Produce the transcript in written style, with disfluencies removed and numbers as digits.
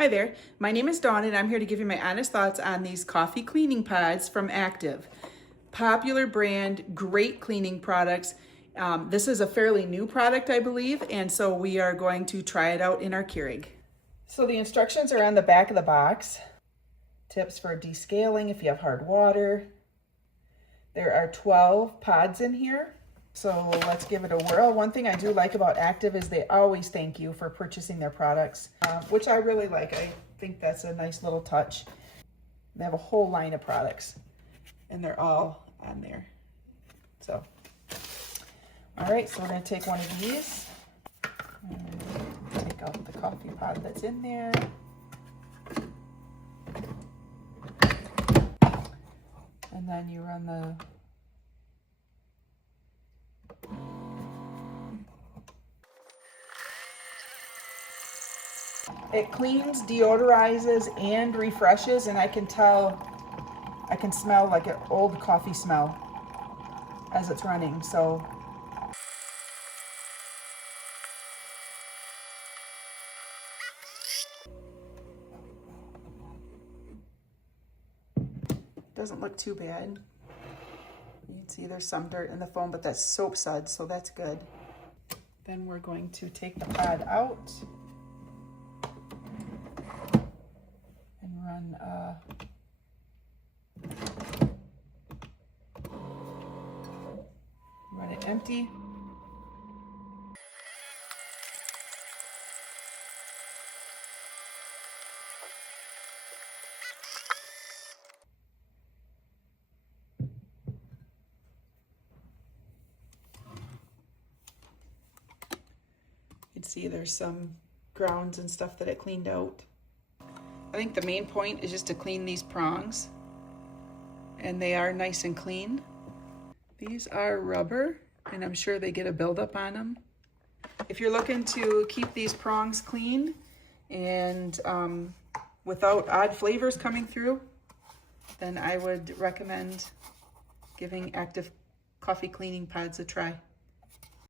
Hi there, my name is Dawn and I'm here to give you my honest thoughts on these coffee cleaning pods from Active. Popular brand, great cleaning products. This is a fairly new product, I believe, and so we are going to try it out in our Keurig. So the instructions are on the back of the box. Tips for descaling if you have hard water. There are 12 pods in here. So let's give it a whirl. One thing I do like about Active is they always thank you for purchasing their products, which I really like. I think that's a nice little touch. They have a whole line of products and they're all on there. So, all right, so we're gonna take one of these and take out the coffee pod that's in there. And then you run the It cleans, deodorizes, and refreshes, and I can smell like an old coffee smell as it's running, so. Doesn't look too bad. You can see there's some dirt in the foam, but that's soap suds, so that's good. Then we're going to take the pod out and run it empty. You can see there's some grounds and stuff that it cleaned out. I think the main point is just to clean these prongs, and they are nice and clean. These are rubber, and I'm sure they get a buildup on them. If you're looking to keep these prongs clean and without odd flavors coming through, then I would recommend giving Active coffee cleaning pods a try.